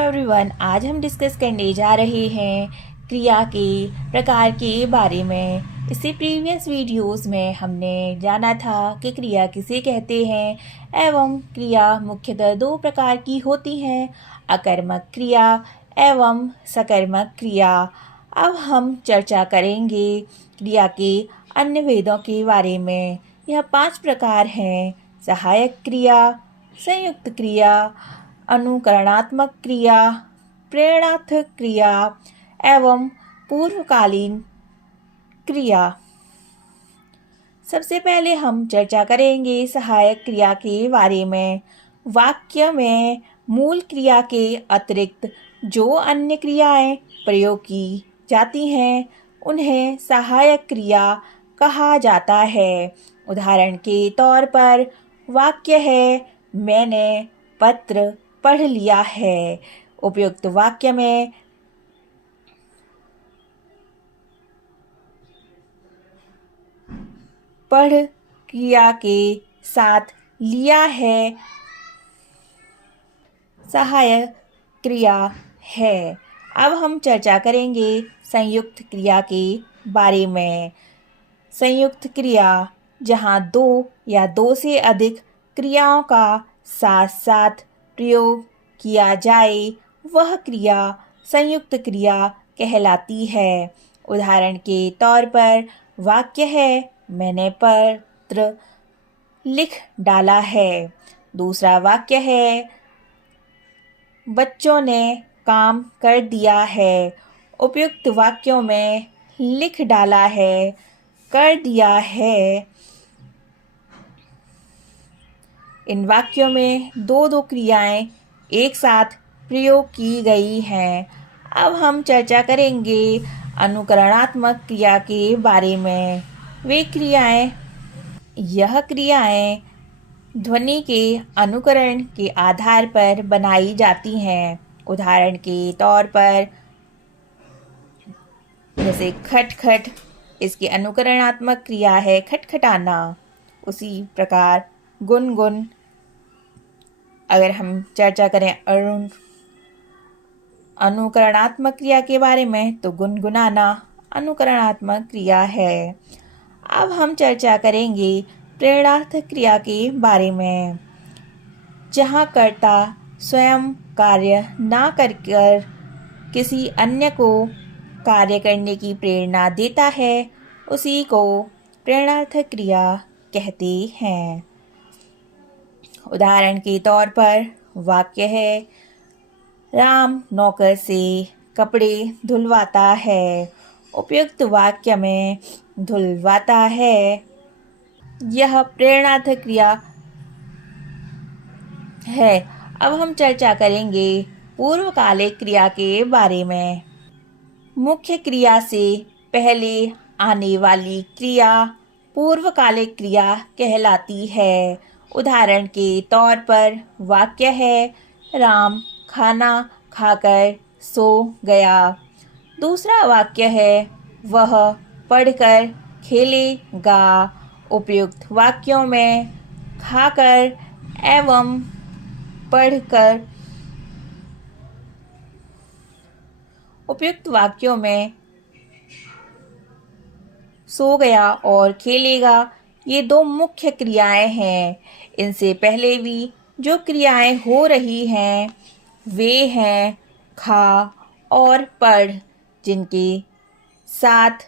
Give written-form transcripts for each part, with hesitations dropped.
Everyone, आज हम discuss करने जा रहे हैं क्रिया के प्रकार के बारे में। इससे प्रीवियस वीडियोस में हमने जाना था कि क्रिया किसे कहते हैं एवं क्रिया मुख्यतः दो प्रकार की होती हैं, अकर्मक क्रिया एवं सकर्मक क्रिया। अब हम चर्चा करेंगे क्रिया के अन्य भेदों के बारे में। यह 5 प्रकार हैं: सहायक क्रिया, संयुक्त क्रिया, अनुकरणात्मक क्रिया, प्रेरणार्थक क्रिया एवं पूर्वकालीन क्रिया। सबसे पहले हम चर्चा करेंगे सहायक क्रिया के बारे में। वाक्य में मूल क्रिया के अतिरिक्त जो अन्य क्रियाएं प्रयोग की जाती हैं उन्हें सहायक क्रिया कहा जाता है। उदाहरण के तौर पर वाक्य है, मैंने पत्र पढ़ लिया है। उपयुक्त वाक्य में पढ़ क्रिया के साथ लिया है सहायक क्रिया है। अब हम चर्चा करेंगे संयुक्त क्रिया के बारे में। संयुक्त क्रिया जहाँ दो या दो से अधिक क्रियाओं का साथ साथ प्रयोग किया जाए वह क्रिया संयुक्त क्रिया कहलाती है। उदाहरण के तौर पर वाक्य है, मैंने पत्र लिख डाला है। दूसरा वाक्य है, बच्चों ने काम कर दिया है। उपयुक्त वाक्यों में लिख डाला है, कर दिया है, इन वाक्यों में दो दो क्रियाएं एक साथ प्रयोग की गई हैं। अब हम चर्चा करेंगे अनुकरणात्मक क्रिया के बारे में। यह क्रियाएं ध्वनि के अनुकरण के आधार पर बनाई जाती हैं। उदाहरण के तौर पर जैसे खटखट, इसकी अनुकरणात्मक क्रिया है खटखटाना। उसी प्रकार गुनगुन, अगर हम चर्चा करें अनुकरणात्मक क्रिया के बारे में तो गुनगुनाना अनुकरणात्मक क्रिया है। अब हम चर्चा करेंगे प्रेरणार्थक क्रिया के बारे में। जहाँ कर्ता स्वयं कार्य ना कर किसी अन्य को कार्य करने की प्रेरणा देता है उसी को प्रेरणार्थक क्रिया कहते हैं। उदाहरण के तौर पर वाक्य है, राम नौकर से कपड़े धुलवाता है। उपयुक्त वाक्य में धुलवाता है यह प्रेरणार्थक क्रिया है। अब हम चर्चा करेंगे पूर्वकालिक क्रिया के बारे में। मुख्य क्रिया से पहले आने वाली क्रिया पूर्वकालिक क्रिया कहलाती है। उदाहरण के तौर पर वाक्य है, राम खाना खाकर सो गया। दूसरा वाक्य है, वह पढ़कर खेलेगा। उपयुक्त वाक्यों में खाकर एवं पढ़कर, उपयुक्त वाक्यों में सो गया और खेलेगा ये दो मुख्य क्रियाएं हैं। इनसे पहले भी जो क्रियाएं हो रही हैं वे हैं खा और पढ़, जिनके साथ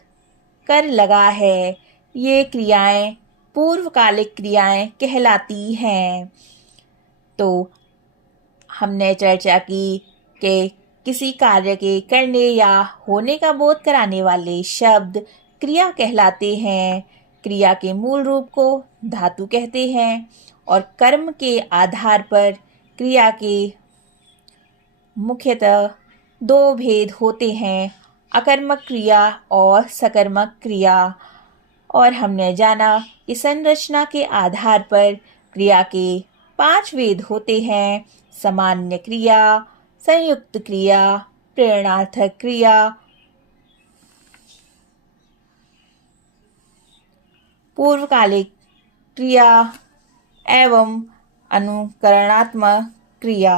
कर लगा है। ये क्रियाएं पूर्वकालिक क्रियाएं कहलाती हैं। तो हमने चर्चा की कि किसी कार्य के करने या होने का बोध कराने वाले शब्द क्रिया कहलाते हैं। क्रिया के मूल रूप को धातु कहते हैं और कर्म के आधार पर क्रिया के मुख्यतः दो भेद होते हैं, अकर्मक क्रिया और सकर्मक क्रिया। और हमने जाना कि संरचना के आधार पर क्रिया के 5 भेद होते हैं: सामान्य क्रिया, संयुक्त क्रिया, प्रेरणार्थक क्रिया, पूर्वकालिक क्रिया एवं अनुकरणात्मक क्रिया।